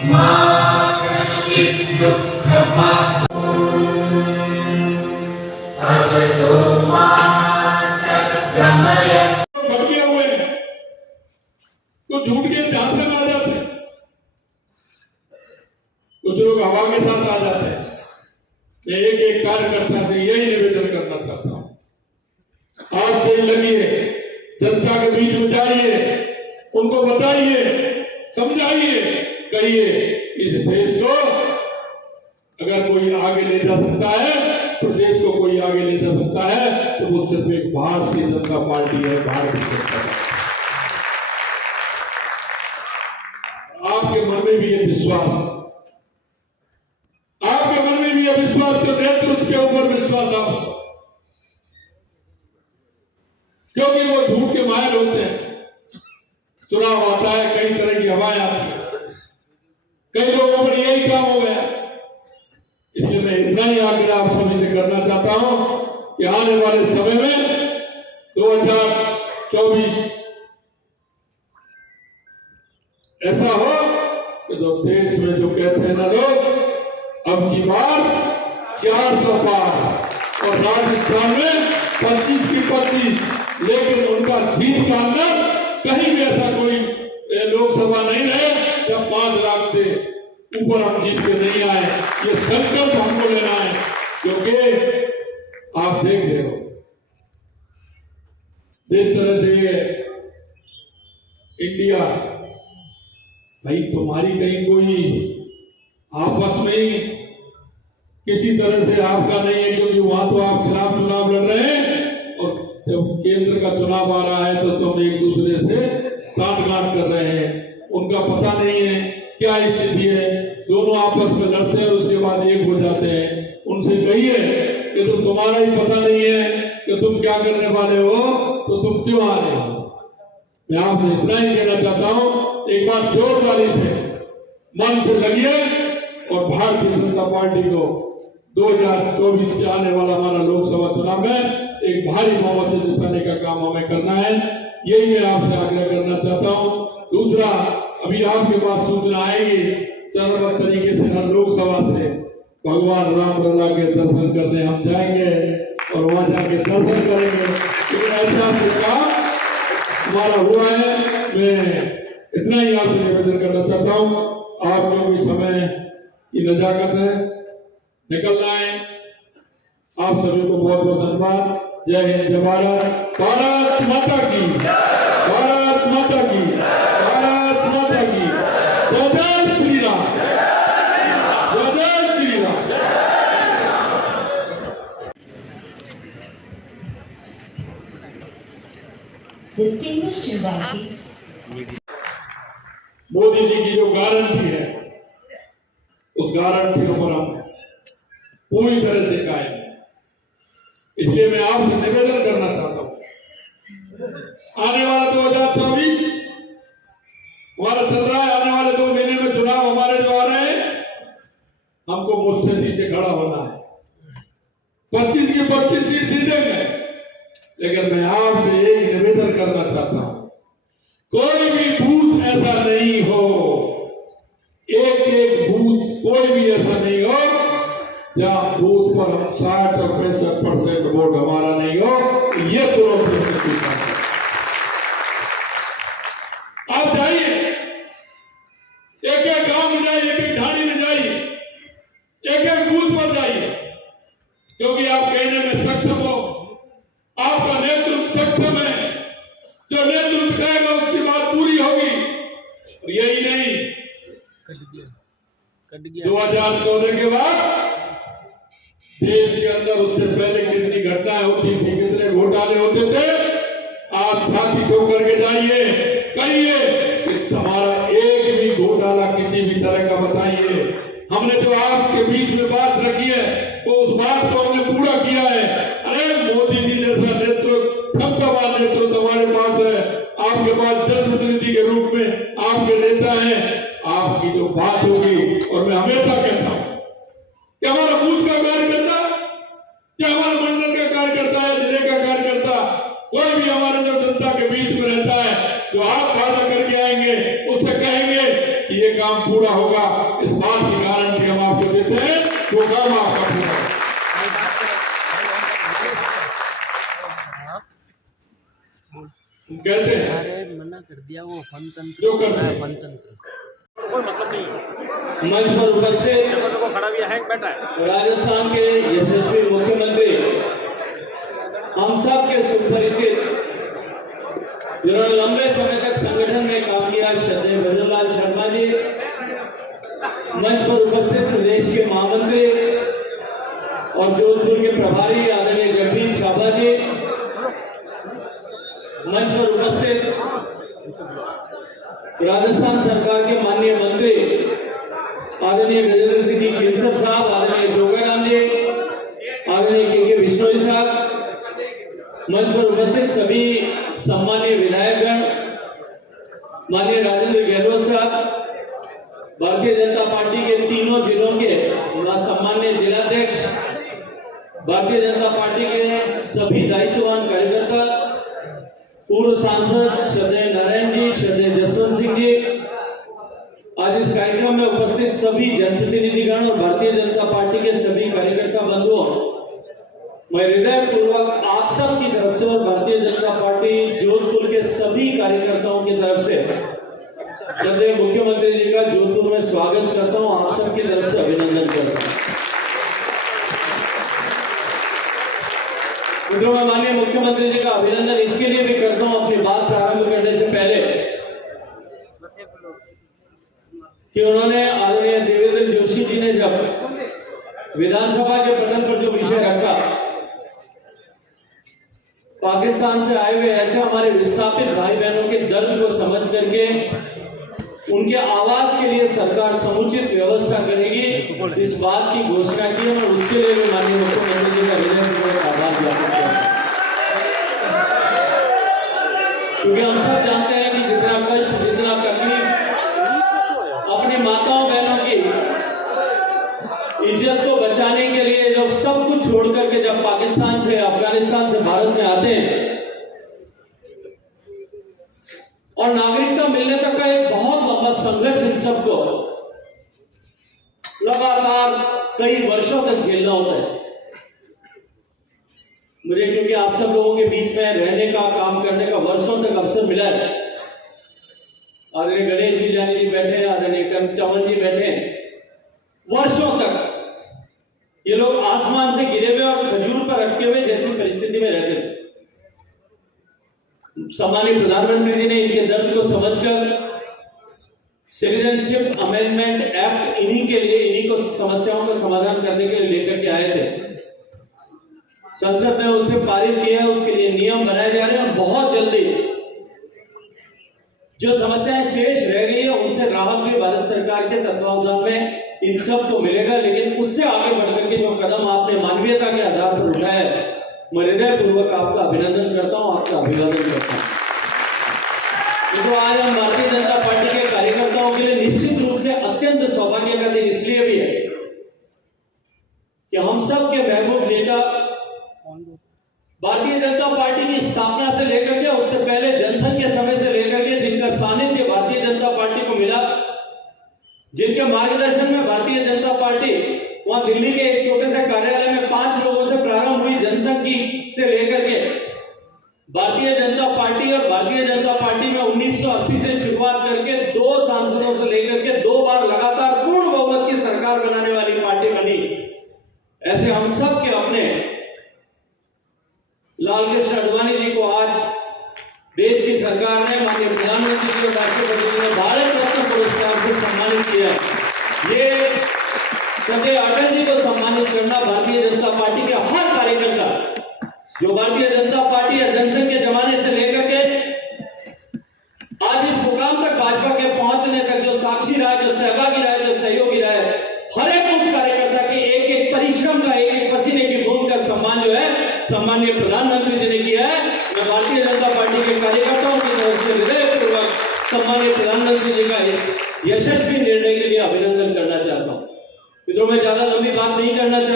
भटके हुए हैं तो झूठ के झांसे में आ जाते हैं, कुछ लोग हवा के साथ आ जाते हैं। मैं एक एक कार्यकर्ता से यही निवेदन करना चाहता हूं, आज से लगिए, जनता के बीच में जाइए, उनको बताइए, समझाइए, कहिए इस देश को अगर कोई आगे ले जा सकता है, प्रदेश को कोई आगे ले जा सकता है तो वो सिर्फ एक भारतीय जनता पार्टी है, भारतीय जनता पार्टी। आपके मन में भी ये विश्वास, आपके मन में भी ये विश्वास के नेतृत्व के ऊपर विश्वास आप, क्योंकि वो झूठ के माहिर होते हैं। चुनाव आता है, कई तरह की हवाएं आती है, कई लोगों पर यही काम हो गया। इसलिए मैं इतना ही आग्रह आप सभी से करना चाहता हूं कि आने वाले समय में 2024 ऐसा हो कि जो देश में जो कहते हैं ना लोग, अब की बार 400 पार और राजस्थान में 25 की 25, लेकिन उनका जीत का अंदर कहीं भी ऐसा कोई लोकसभा नहीं रहे जब 5 लाख से ऊपर हम जीत के नहीं आए। ये संकल्प हमको लेना है, क्योंकि आप देख रहे हो जिस तरह से ये इंडिया, भाई तुम्हारी कहीं कोई आपस में ही किसी तरह से आपका नहीं है, क्योंकि वहां तो आप खिलाफ चुनाव लड़ रहे हैं और जब केंद्र का चुनाव आ रहा है तो तुम एक दूसरे से सांठगांठ कर रहे हैं। उनका पता नहीं है क्या स्थिति है, दोनों आपस में लड़ते हैं और उसके बाद एक हो जाते हैं। उनसे कहिए कि तुम, तुम्हारा ही पता नहीं है कि तुम क्या करने वाले हो, तो तुम क्यों आ रहे हो। मैं आपसे इतना ही कहना चाहता हूं, एक बार जोरदारी से मन से लगिए और भारतीय जनता पार्टी को 2024 के आने वाला हमारा लोकसभा चुनाव में एक भारी बहुमत से जिताने का काम हमें करना है। यही मैं आपसे आग्रह करना चाहता हूं। दूसरा, अभी आपके पास सूचना आएगी, चरणबद्ध तरीके से हर लोकसभा से भगवान राम लला के दर्शन करने हम जाएंगे और वहां जाके दर्शन करेंगे। तो ऐतिहासिक काम हमारा हुआ है। मैं इतना ही आपसे निवेदन करना चाहता हूँ, आप लोगों की समय की नजाकत है, निकलना है। आप सभी को बहुत बहुत धन्यवाद। जय हिंद, जय भारत, भारत माता की, भारत माता की, भारत माता की, जय जय श्री राम, जय जय श्री राम। Distinguished invitees, मोदी जी की जो गारंटी है, उस गारंटी पर हम पूरी तरह से कायम। इसलिए मैं आपसे निवेदन करना चाहता हूं, आने वाला 2024 हमारा चल रहा है, आने वाले 2 महीने में चुनाव हमारे जो आ रहे हैं, हमको मुस्तैदी से खड़ा होना है। 25 की 25 सीट जीतेंगे, लेकिन मैं आपसे एक निवेदन करना चाहता हूं, कोई भी बूथ ऐसा नहीं हो, एक एक बूथ कोई भी ऐसा नहीं हो जहां बूथ पर हम 60 और 65% वोट हमारा नहीं हो। ये चुनौती है। आप जाइए, एक एक गांव में जाइए, एक एक ढाणी में जाइए, एक एक बूथ पर जाइए, क्योंकि आप कहने में सक्षम हो, आपका नेतृत्व सक्षम है। जो नेतृत्व कहेगा उसकी बात पूरी होगी। और यही नहीं, 2014 के बाद देश के अंदर उससे पहले कितनी घटनाएं होती थी, कितने घोटाले होते थे। आप छाती ठोक करके जाइए, कहिए कि हमारा एक भी घोटाला किसी भी तरह का बताइए। हमने जो आपके बीच में बात रखी है, वो उस बात को हमने पूरा किया है। अरे मोदी जी जैसा नेतृत्व, क्षमतावान नेतृत्व हमारे पास है। आपके पास जनप्रतिनिधि के रूप में आपके नेता हैं, आपकी जो बात होगी, और मैं हमेशा कहता हूं कि हमारा बूथ का कार्यकर्ता, क्या हमारे मंडल का कार्यकर्ता है, जिले का कार्यकर्ता, कोई भी हमारे जो जनता के बीच में रहता है, जो आप वादा करके आएंगे, उससे कहेंगे कि ये काम पूरा होगा, इस बात की गारंटी हम आपको देते हैं, वो काम आपका पूरा होगा। कहते हैं अरे मना कर दिया, वो फन तंत्र जो कर है, फन तंत्र कोई मतलब नहीं। मंच पर उपस्थित को खड़ा भी है, बैठा है। राजस्थान के यशस्वी मुख्यमंत्री, हम सब के सुपरिचित, जिन्होंने लंबे समय तक संगठन में काम किया, श्री भजनलाल शर्मा जी। मंच पर उपस्थित प्रदेश के महामंत्री और जोधपुर के प्रभारी आदरणीय जगदीश छाबा जी। मंच पर उपस्थित राजस्थान सरकार के माननीय मंत्री आदरणीय गजेंद्र सिंह जी खिलसर साहब, आदरणीय जोगाराम जी, आदरणीय के विश्नोई साहब, मंच पर उपस्थित सभी सम्मानीय विधायकगण, माननीय राजेंद्र गहलोत साहब, भारतीय जनता पार्टी के तीनों जिलों के सम्मान्य जिलाध्यक्ष, भारतीय जनता पार्टी के सभी दायित्ववान कार्यकर्ता, पूर्व सांसद श्रद्धेय नारायण जी, श्रद्धेय जसवंत सिंह जी, आज इस कार्यक्रम में उपस्थित सभी जनप्रतिनिधिगण और भारतीय जनता पार्टी के सभी कार्यकर्ता बंधुओं, मैं हृदय पूर्वक आप सब की तरफ से और भारतीय जनता पार्टी जोधपुर के सभी कार्यकर्ताओं की तरफ से श्रद्धेय मुख्यमंत्री जी का जोधपुर में स्वागत करता हूं, आप सब की तरफ से अभिनंदन करता हूं। मित्रों, मैं माननीय मुख्यमंत्री जी का अभिनंदन इसके लिए भी करता हूं अपनी बात प्रारंभ करने से पहले कि उन्होंने आदरणीय देवेंद्र जोशी जी ने जब विधानसभा के पटल पर जो विषय रखा, पाकिस्तान से आए हुए ऐसे हमारे विस्थापित भाई बहनों के दर्द को समझ करके उनके आवास के लिए सरकार समुचित व्यवस्था करेगी, इस बात की घोषणा की है। और उसके लिए भी माननीय मुख्यमंत्री जी का हृदयपूर्वक आभार ज्ञापन करता हूं, क्योंकि हम सब जानते हैं कि जितना कष्ट, जितना तकलीफ अपनी माताओं बहनों की इज्जत को बचाने के लिए लोग सब कुछ छोड़ करके जब पाकिस्तान से, अफगानिस्तान से भारत में आते हैं और नागरिकता मिलने तक का एक बहुत लंबा संघर्ष इन सबको लगातार कई वर्षों तक झेलना होता है। मुझे क्योंकि आप सब लोगों के बीच में रहने का, काम करने का वर्षों तक अवसर मिला है। आदरणीय गणेश बिजानी जी बैठे हैं, आदरणीय कर्म चवन जी बैठे हैं। वर्षों तक ये लोग आसमान से गिरे हुए और खजूर पर अटके हुए जैसी परिस्थिति में रहते थे। सम्मानित प्रधानमंत्री जी ने इनके दर्द को समझकर सिटीजनशिप अमेंडमेंट एक्ट इन्हीं के लिए, इन्हीं को समस्याओं का समाधान करने के लिए लेकर के आए थे। संसद ने उसे पारित किया, उसके लिए नियम बनाए जा रहे हैं और बहुत जल्दी जो समस्याएं शेष रह गई है उनसे राहत भी भारत सरकार के तत्वावधान में इन सब को मिलेगा। लेकिन उससे आगे बढ़कर के जो कदम आपने मानवीयता के आधार पर उठाया है, मैं हृदय पूर्वक आपका अभिनंदन करता हूं, आपका अभिवादन करता हूं। तो आज हम भारतीय जनता पार्टी के कार्यकर्ताओं के लिए निश्चित रूप से अत्यंत सौभाग्य का दिन इसलिए भी है कि हम सब के महबूब नेता भारतीय जनता पार्टी की स्थापना से लेकर के, उससे पहले जनसंघ के समय से लेकर के, जिनका सानिध्य भारतीय जनता पार्टी को मिला, जिनके मार्गदर्शन में भारतीय जनता पार्टी वहां दिल्ली के एक छोटे से कार्यालय में 5 लोगों से प्रारंभ हुई जनसंघ की से लेकर के भारतीय जनता पार्टी, और भारतीय जनता पार्टी में 1980 से शुरुआत करके 2 सांसदों से लेकर के 2 बार लगातार पूर्ण बहुमत की सरकार बनाने वाली पार्टी बनी। ऐसे हम सब के अपने लाल कृष्ण आडवाणी जी को आज देश की सरकार ने, माननीय प्रधानमंत्री जी और राष्ट्रपति जी ने भारत रत्न पुरस्कार से सम्मानित किया। ये श्रद्धेय अटल जी को सम्मानित करना भारतीय जनता पार्टी के हर कार्यकर्ता, जो भारतीय जनता पार्टी या जनसंघ के जमाने से लेकर के आज इस मुकाम तक भाजपा के पहुंचने तक जो साक्षी रहा, जो सहभागी रहा, जो सहयोगी रहा है, हर एक उस कार्यकर्ता के एक एक परिश्रम का, एक एक पसीने की बूंद का सम्मान जो है सम्माननीय प्रधानमंत्री जी ने किया है। मैं भारतीय जनता पार्टी के कार्यकर्ताओं की तरफ से हृदयपूर्वक सम्माननीय प्रधानमंत्री जी का इस यशस्वी निर्णय के लिए अभिनंदन करना चाहता हूं। मित्रों, मैं ज्यादा लंबी बात नहीं करना चाहता।